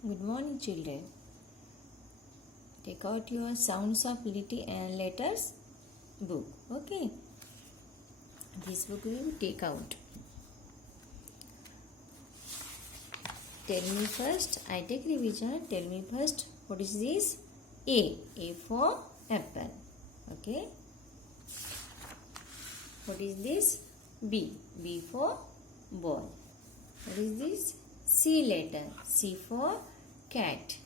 Good morning, children. Take out your Sounds of Letters book. Okay. This book we will take out. Tell me first. I take revision. Tell me first. What is this? A. A for apple. Okay. What is this? B. B for ball. What is this? C letter. C for cat.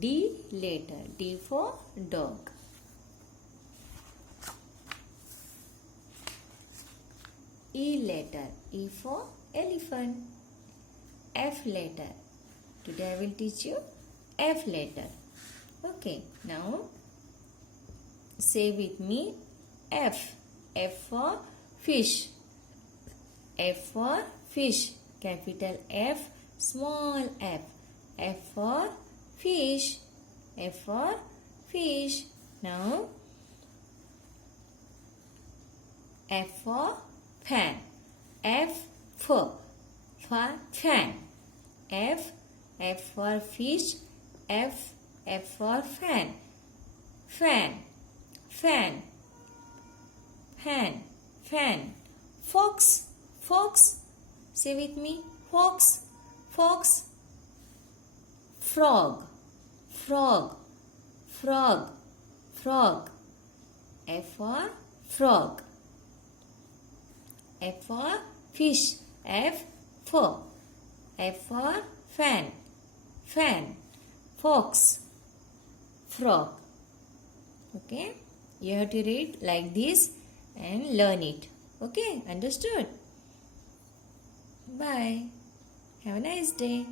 D letter. D for dog. E letter. E for elephant. F letter. Today I will teach you F letter. Okay. Now say with me F. F for fish. F for fish. Capital F, small f. F for fish. F for fish. Now F for fan. F for fan. F for fish. F for fan. Fan. Fox. Say with me. Fox. Frog. F for frog. F for fish. F for fan. Fox. Frog. Okay. You have to read like this and learn it. Okay. Understood? Bye. Have a nice day.